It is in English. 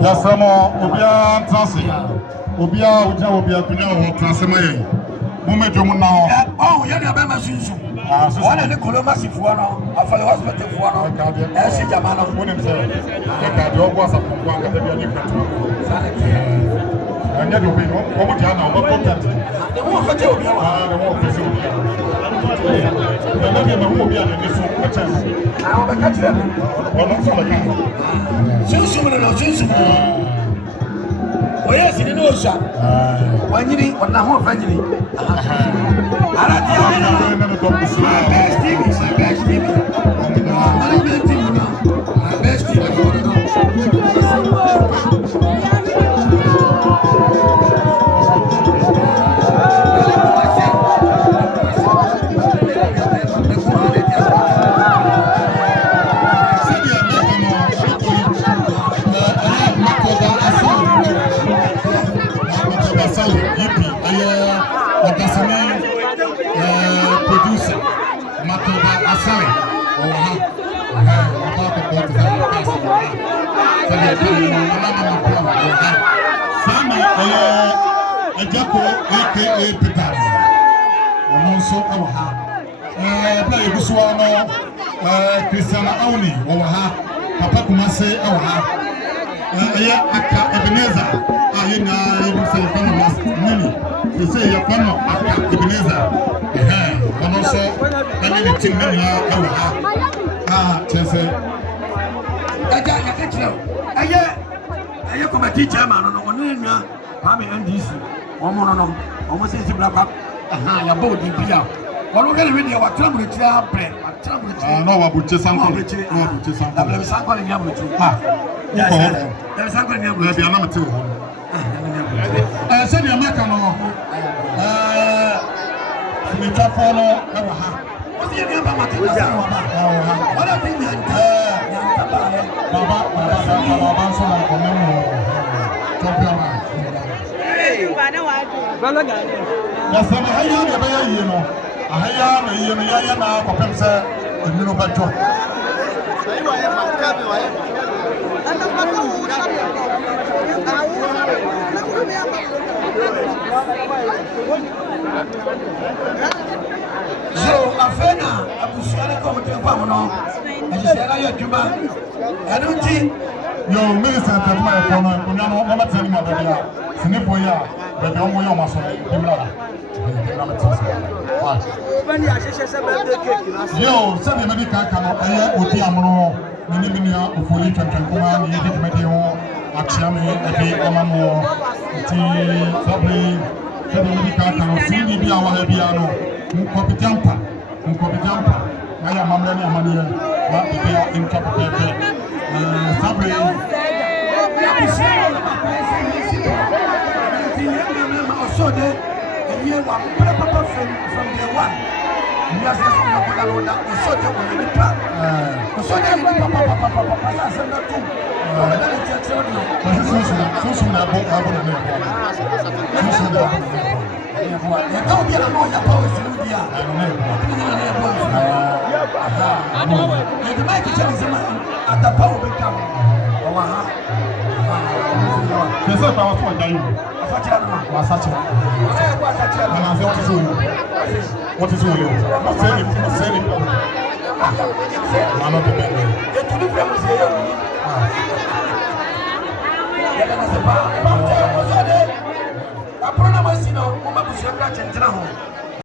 Yasamo Obia Transi Obia Uja Obia Kunya Transemaye Mumejo Munao. Oh, you're the Bama Susu. One of the Colomasi Fuano, a fellow hospital Fuano, and see Jamano. Wouldn't say that the was a Pumanga, the different. And yet, you know, what Jana, what content? The one for Jobia, the one for Jobia. The lady of the movie and this one, a chance. I'll catch them. Well, not so like Susu, oh, yes, in the ocean. When you need what now, family. I don't know. My best TV, my best TV. My best TV. Producer Matoba Asari Ejako aka Peter Ononso Awaha play Busuano Christiana Auni Awaha Papa Kumase Awaha Aka Ebenezer Ayena Ibuse Kono Mini you say your Kono Aka Ebenezer and also anything Awaha Chese I come a teacher man on Pami NDC. Omono, almost is black up. Your body be out. What we're going to read our trouble with your bread. No, I would just something. There's something in your room. There's something in your room. There's number two. Send your American. What's your name? What I think Yes, I'm a higher, you know. A higher, you know, for Pemsa, and you know, but so, Afena, Abusiana come to Pamano, and you said, I don't think your minister at my corner, Punano, I'm not telling my baby, Sinipoya, but the only one was on Yo, send the medical camo, Utiamro, Minimia, Ufuli, Chankuma, Yeti Medio, Axiami, Epi, Amamo, Sabri, the medical camo, Cindy Biawa, Biano, Mukopitampa, I am Mamma Mania, not the day in Capital. Sabri. So they hear one papa from day one. You just have to know that we saw them in the park. So they papa said that too. Pese pa waso da yi. Asachira no. Wasachira. Eh ko asachira. Na nze wati so wo. Wati so wo. Say ni. Ano to be. E tuli fra mo se ye mu. Ya kana se pa. Pa mo se de. Aprona masino, mo ma busia ka chentra ho.